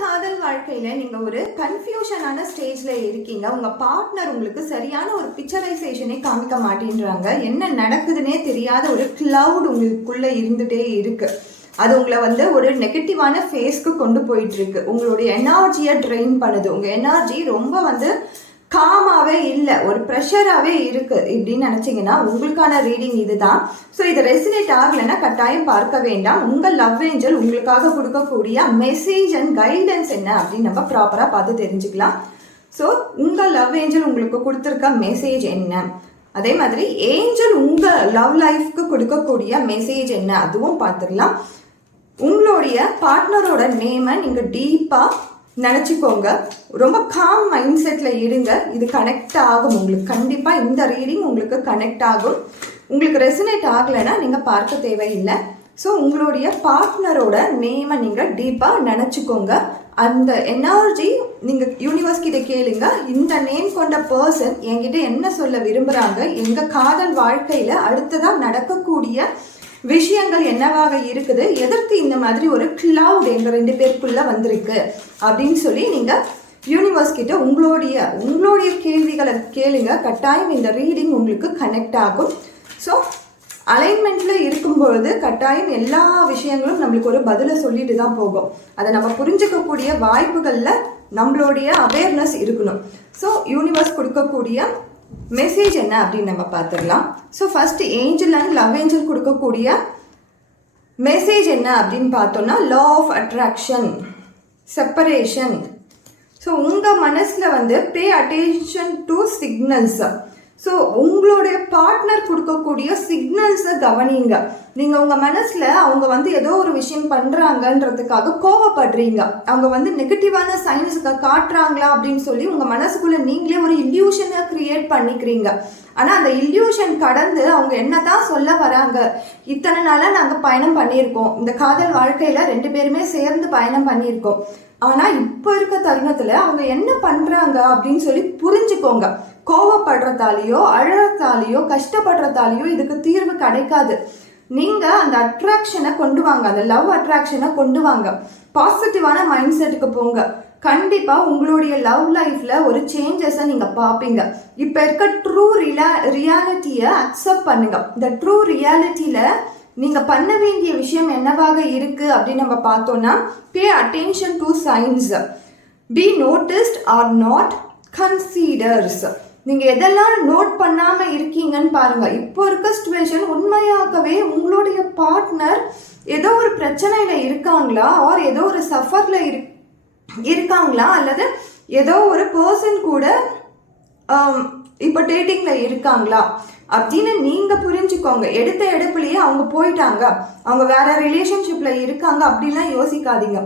காதல் வாழ்க்கையில நீங்க ஒரு கன்ஃபியூஷனான ஸ்டேஜ்ல இருக்கீங்க. உங்க பார்ட்னர் உங்களுக்கு சரியான ஒரு பிக்சரைசேஷனே காமிக்க மாட்டேன்றாங்க. என்ன நடக்குதுன்னே தெரியாத ஒரு கிளவுட் உங்களுக்குள்ள இருந்துட்டே இருக்கு. அது உங்களை ஒரு நெகட்டிவான ஃபேஸ்க்கு கொண்டு போயிட்டு இருக்கு. உங்களுடைய எனர்ஜியை ட்ரெயின் பண்ணுது. உங்க எனர்ஜி ரொம்ப காமாவே இல்லை, ஒரு ப்ரெஷராகவே இருக்கு இப்படின்னு நினச்சிங்கன்னா உங்களுக்கான ரீடிங் இதுதான். ஸோ இது ரெசினேட் ஆகலைன்னா கட்டாயம் பார்க்க வேண்டாம். உங்கள் லவ் ஏஞ்சல் உங்களுக்காக கொடுக்கக்கூடிய மெசேஜ் அண்ட் கைடன்ஸ் என்ன அப்படின்னு நம்ம ப்ராப்பராக பார்த்து தெரிஞ்சுக்கலாம். ஸோ உங்கள் லவ் ஏஞ்சல் உங்களுக்கு கொடுத்துருக்க மெசேஜ் என்ன, அதே மாதிரி ஏஞ்சல் உங்கள் லவ் லைஃப்க்கு கொடுக்கக்கூடிய மெசேஜ் என்ன அதுவும் பார்த்துக்கலாம். உங்களுடைய பார்ட்னரோட நேமை நீங்கள் டீப்பாக நினச்சிக்கோங்க. ரொம்ப காம் மைண்ட் செட்டில் இருங்க. இது கனெக்ட் ஆகும் உங்களுக்கு. கண்டிப்பாக இந்த ரீடிங் உங்களுக்கு கனெக்ட் ஆகும். உங்களுக்கு ரெசனேட் ஆகலைன்னா நீங்கள் பார்க்க தேவையில்லை. ஸோ உங்களுடைய பார்ட்னரோட நேமை நீங்கள் டீப்பாக நினச்சிக்கோங்க. அந்த எனர்ஜி நீங்கள் யூனிவர்ஸ் கிட்ட கேளுங்க. இந்த நேம் கொண்ட பர்சன் என்கிட்ட என்ன சொல்ல விரும்புகிறாங்க, எங்கள் காதல் வாழ்க்கையில் அடுத்ததாக நடக்கக்கூடிய விஷயங்கள் என்னவாக இருக்குது, எதற்கு இந்த மாதிரி ஒரு கிளவுட் எங்கள் 2 பேருக்குள்ள வந்திருக்கு அப்படின்னு சொல்லி நீங்கள் யூனிவர்ஸ் கிட்ட உங்களுடைய கேள்விகளை கேளுங்க. கட்டாயம் இந்த ரீடிங் உங்களுக்கு கனெக்ட் ஆகும். ஸோ அலைன்மெண்ட்டில் இருக்கும்பொழுது கட்டாயம் எல்லா விஷயங்களும் நம்மளுக்கு ஒரு பதிலை சொல்லிட்டு தான் போகும். அதை நம்ம புரிஞ்சுக்கக்கூடிய வாய்ப்புகளில் நம்மளுடைய அவேர்னஸ் இருக்கணும். ஸோ யூனிவர்ஸ் கொடுக்கக்கூடிய மெசேஜ் என்ன அப்படின்னு நம்ம பார்த்துடலாம். So first angel and love angel கொடுக்கக்கூடிய மெசேஜ் என்ன அப்படின்னு பார்த்தோம்னா, law of attraction, separation. So உங்கள் மனசில் pay attention to signals. So உங்களுடைய பார்ட்னர் கொடுக்கக்கூடிய சிக்னல்ஸை கவனிங்க. நீங்கள் உங்கள் மனசில் அவங்க ஏதோ ஒரு விஷயம் பண்ணுறாங்கன்றதுக்காக கோவப்படுறீங்க. அவங்க நெகட்டிவான சைன்ஸுக்கு காட்டுறாங்களா அப்படின்னு சொல்லி உங்கள் மனசுக்குள்ளே நீங்களே ஒரு இல்யூஷனை க்ரியேட் பண்ணிக்கிறீங்க. ஆனால் அந்த இல்யூஷன் கடந்து அவங்க என்ன தான் சொல்ல வராங்க, இத்தனை நாளாக நாங்கள் பயணம் பண்ணியிருக்கோம், இந்த காதல் வாழ்க்கையில் 2 பேருமே சேர்ந்து பயணம் பண்ணியிருக்கோம், ஆனால் இப்போ இருக்க தருணத்தில் அவங்க என்ன பண்ணுறாங்க அப்படின்னு சொல்லி புரிஞ்சுக்கோங்க. கோவப்படுறதாலேயோ அழறதாலேயோ கஷ்டப்படுறதாலேயோ இதுக்கு தீர்வு கிடைக்காது. நீங்கள் அந்த அட்ராக்ஷனை கொண்டு வாங்க, அந்த லவ் அட்ராக்ஷனை கொண்டு வாங்க. பாசிட்டிவான மைண்ட் செட்டுக்கு போங்க. கண்டிப்பாக உங்களுடைய லவ் லைஃப்பில் ஒரு சேஞ்சஸை நீங்கள் பார்ப்பீங்க. இப்போ இருக்க ட்ரூ ரியாலிட்டியை அக்செப்ட் பண்ணுங்க. இந்த ட்ரூ ரியாலிட்டியில் நீங்கள் பண்ண வேண்டிய விஷயம் என்னவாக இருக்குது அப்படின்னு நம்ம பார்த்தோன்னா, pay attention to signs, be noticed or not considers. நீங்கள் எதெல்லாம் நோட் பண்ணாமல் இருக்கீங்கன்னு பாருங்கள். இப்போ இருக்க சிச்சுவேஷன் உண்மையாகவே உங்களுடைய பார்ட்னர் ஏதோ ஒரு பிரச்சனையில் இருக்காங்களா, ஆர் ஏதோ ஒரு சஃபரில் இருக்காங்களா, அல்லது ஏதோ ஒரு பர்சன் கூட இப்போ டேட்டிங்கில் இருக்காங்களா அப்படின்னு நீங்கள் புரிஞ்சுக்கோங்க. எடுத்த எடுப்புலையே அவங்க போயிட்டாங்க, அவங்க வேற ரிலேஷன்ஷிப்பில் இருக்காங்க அப்படிலாம் யோசிக்காதீங்க.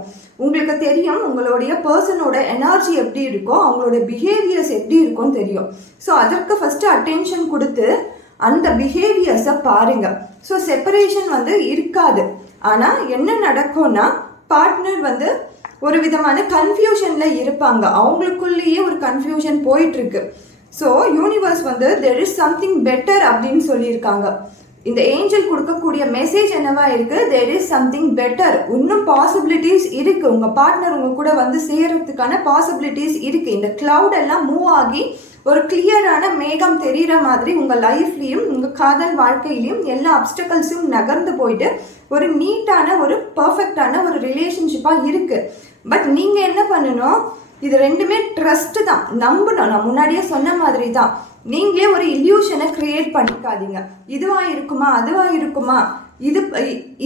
உங்களுக்கு தெரியும் உங்களுடைய பர்சனோட எனர்ஜி எப்படி இருக்கோ, அவங்களோட பிஹேவியர்ஸ் எப்படி இருக்கும்னு தெரியும். ஸோ அதற்கு ஃபஸ்ட்டு அட்டென்ஷன் கொடுத்து அந்த பிஹேவியர்ஸை பாருங்க. ஸோ செப்பரேஷன் இருக்காது. ஆனால் என்ன நடக்கும்னா, பார்ட்னர் ஒரு விதமான கன்ஃபியூஷனில் இருப்பாங்க. அவங்களுக்குள்ளேயே ஒரு கன்ஃபியூஷன் போயிட்டுருக்கு. So universe there is something better அப்படின்னு சொல்லியிருக்காங்க. இந்த ஏஞ்சல் கொடுக்கக்கூடிய மெசேஜ் என்னவா இருக்கு, there is something better. இன்னும் பாசிபிலிட்டிஸ் இருக்கு. உங்கள் பார்ட்னர் உங்க கூட சேர்றதுக்கான பாசிபிலிட்டிஸ் இருக்கு. இந்த கிளவுட் எல்லாம் மூவ் ஆகி ஒரு கிளியரான மேகம் தெரிகிற மாதிரி உங்கள் லைஃப்லையும் உங்கள் காதல் வாழ்க்கையிலையும் எல்லா அப்டக்கல்ஸும் நகர்ந்து போயிட்டு ஒரு நீட்டான ஒரு பர்ஃபெக்டான ஒரு ரிலேஷன்ஷிப்பாக இருக்குது. பட் நீங்கள் என்ன பண்ணணும், இது 2மே ட்ரஸ்ட்டு தான், நம்பணும். நான் முன்னாடியே சொன்ன மாதிரி தான். நீங்களே ஒரு இல்யூஷனை கிரியேட் பண்ணிக்காதீங்க. இதுவாக இருக்குமா, அதுவாக இருக்குமா, இது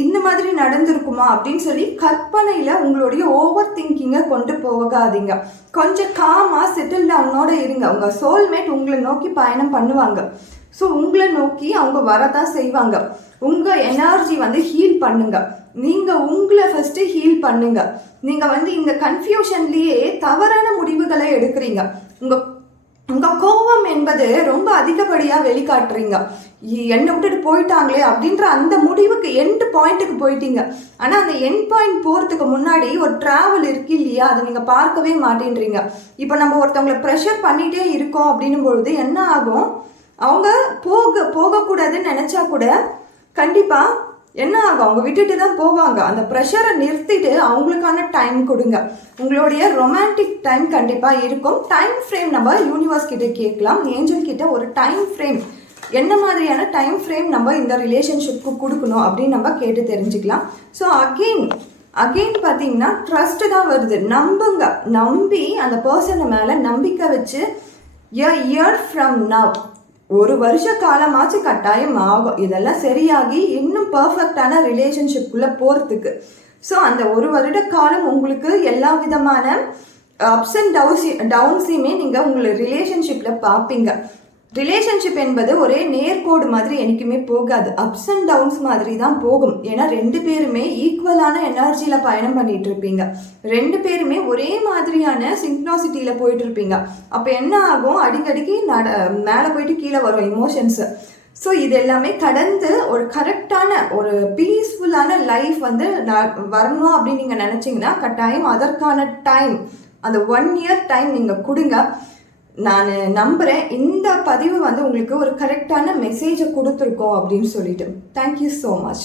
இந்த மாதிரி நடந்திருக்குமா அப்படின்னு சொல்லி கற்பனையில் உங்களுடைய ஓவர் திங்கிங்கை கொண்டு போகாதீங்க. கொஞ்சம் காமாக செட்டில் டவுனோட இருங்க. உங்கள் சோல்மேட் உங்களை நோக்கி பயணம் பண்ணுவாங்க. ஸோ உங்களை நோக்கி அவங்க வரதான் செய்வாங்க. உங்கள் எனர்ஜி ஹீல் பண்ணுங்க. நீங்கள் உங்களை ஃபஸ்ட்டு ஹீல் பண்ணுங்க. நீங்கள் இந்த கன்ஃபியூஷன்லேயே தவறான முடிவுகளை எடுக்கிறீங்க. உங்கள் கோபம் என்பது ரொம்ப அதிகப்படியாக வெளிக்காட்டுறீங்க. என்னை விட்டுட்டு போயிட்டாங்களே அப்படின்ற அந்த முடிவுக்கு எண்ட் பாயிண்ட்டுக்கு போயிட்டீங்க. ஆனால் அந்த எண்ட் பாயிண்ட் போகிறதுக்கு முன்னாடி ஒரு ட்ராவல் இருக்கு இல்லையா, அதை நீங்கள் பார்க்கவே மாட்டேன்றீங்க. இப்போ நம்ம ஒருத்தவங்களை ப்ரெஷர் பண்ணிகிட்டே இருக்கோம் அப்படின்னும் பொழுது என்ன ஆகும், அவங்க போகக்கூடாதுன்னு நினச்சா கூட கண்டிப்பாக என்ன ஆகும், அவங்க விட்டுட்டு தான் போவாங்க. அந்த ப்ரெஷரை நிறுத்திட்டு அவங்களுக்கான டைம் கொடுங்க. உங்களுடைய ரொமான்டிக் டைம் கண்டிப்பாக இருக்கும். டைம் ஃப்ரேம் நம்ம யூனிவர்ஸ் கிட்ட கேட்கலாம், ஏஞ்சல் கிட்ட ஒரு டைம் ஃப்ரேம், என்ன மாதிரியான டைம் ஃப்ரேம் நம்ம இந்த ரிலேஷன்ஷிப்க்கு கொடுக்கணும் அப்படின்னு நம்ம கேட்டு தெரிஞ்சுக்கலாம். ஸோ அகெயின் பார்த்தீங்கன்னா ட்ரஸ்ட்டு தான் வருது. நம்புங்க, நம்பி அந்த பர்சனை மேலே நம்பிக்கை வச்சு இயர் ஃப்ரம் நவ், ஒரு வருஷ காலமாச்சு கட்டாயம் ஆகும் இதெல்லாம் சரியாகி இன்னும் பர்ஃபெக்டான ரிலேஷன்ஷிப்குள்ளே போகிறதுக்கு. ஸோ அந்த ஒரு வருட காலம் உங்களுக்கு எல்லா விதமான அப்ஸ் அண்ட் டவுன்ஸையுமே நீங்கள் உங்களை ரிலேஷன்ஷிப்பில் பார்ப்பீங்க. ரிலேஷன்ஷிப் என்பது ஒரே நேர்கோடு மாதிரி என்றைக்குமே போகாது, அப்ஸ் அண்ட் டவுன்ஸ் மாதிரி தான் போகும். ஏன்னா 2 பேருமே ஈக்குவலான எனர்ஜியில் பயணம் பண்ணிட்டு இருப்பீங்க, 2 பேருமே ஒரே மாதிரியான சிங்க்னாசிட்டியில் போயிட்டு இருப்பீங்க. அப்போ என்ன ஆகும், அடிக்கடிக்கு மேலே போயிட்டு கீழே வரும் இமோஷன்ஸு. ஸோ இது எல்லாமே கடந்து ஒரு கரெக்டான ஒரு பீஸ்ஃபுல்லான லைஃப் வந்து வரணும் அப்படின்னு நீங்கள் நினச்சிங்கன்னா கட்டாயம் அதற்கான டைம், அந்த 1 இயர் டைம் நீங்கள் கொடுங்க. நான் நம்புகிறேன் இந்த பதிவு வந்து உங்களுக்கு ஒரு கரெக்டான மெசேஜை கொடுத்துருக்கோம் அப்படின்னு சொல்லிட்டு. Thank you so much.